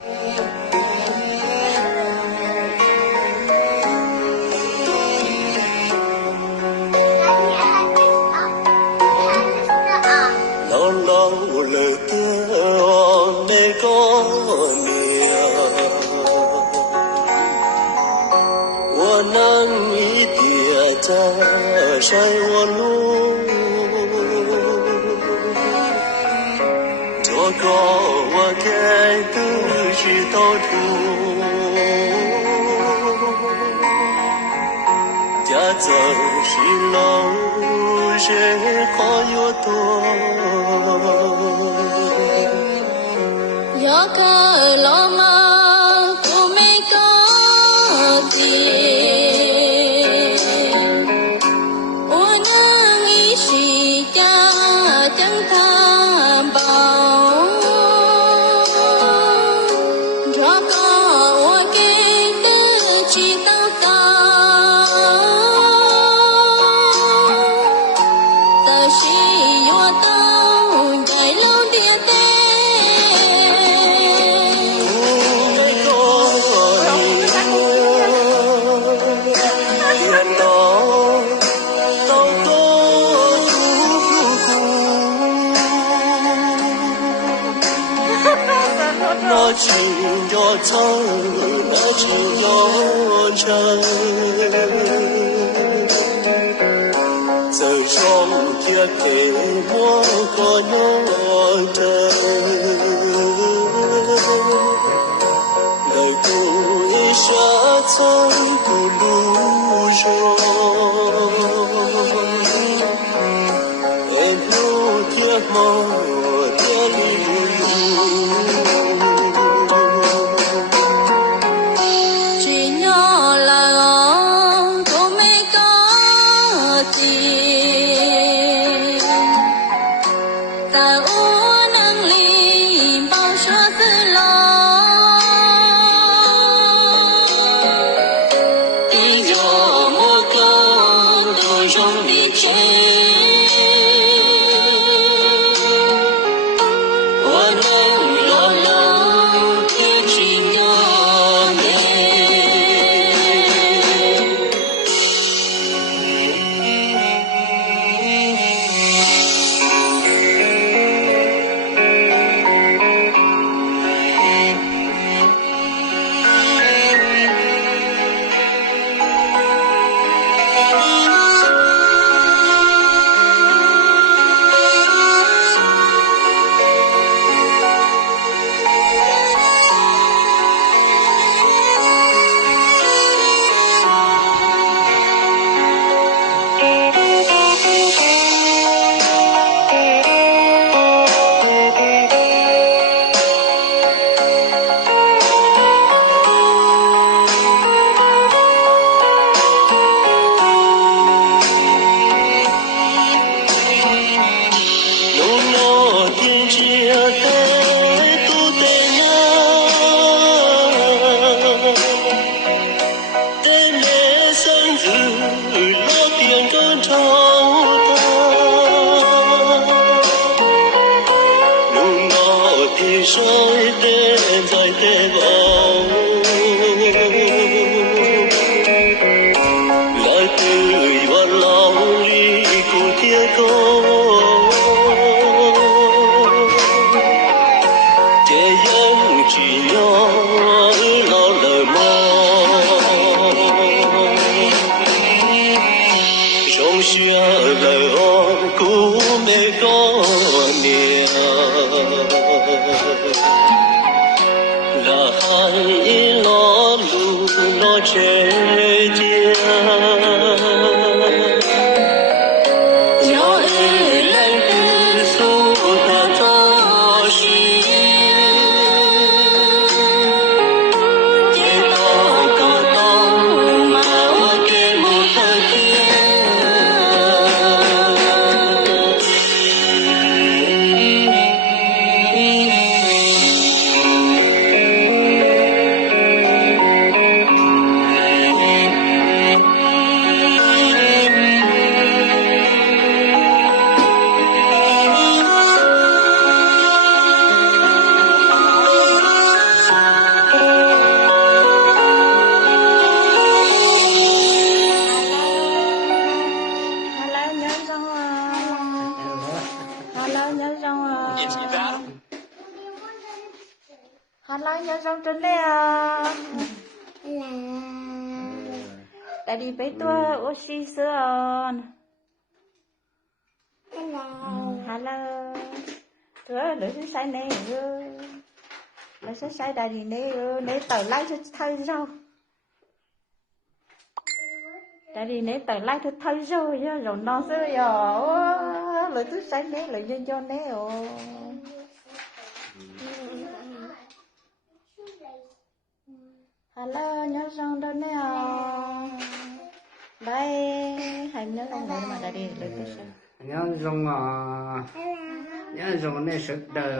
lâu lâu lời tơ mê có niềm我能一点在晒我路这个我该的是道途家走是路是可有多有个老妈不没高低我娘一时家将他保这个我给的知道到是我到在路边的nó chỉ cho thơ nó chỉ cho trời giờ trong kia kể mua có nhớ trời lời tôi sẽ chân từ lu rồi em lu kia mơ kia rồi tên dài tên vào lại từ vào lòng đi cùng kia câu trẻ em chỉ nhỏ lo lời mong trong xưa lời ôm cũ mẹ có niềm là hai nó lu nó che chia nhỏ ơi lên từ su ta cho xin chế to có to mà cái một thời kia Hello nhớ rong trên đây à. Daddy bé tua oxy sơn. Hello. Tua lưỡi thứ sai nè ơ. Lưỡi thứ sai daddy nè ơ. Nè tờ lại thứ thay rồi. Daddy nè tờ lại thứ thay rồi. Rồi nó sẽ rồi. Lưỡi thứ sai nè lưỡi dân cho nè ơ. Hello nhớ rong đâu nè à. Đây hãy nhớ rong rồi mà daddy lưỡi thứ sai. nhớ rong này sức đời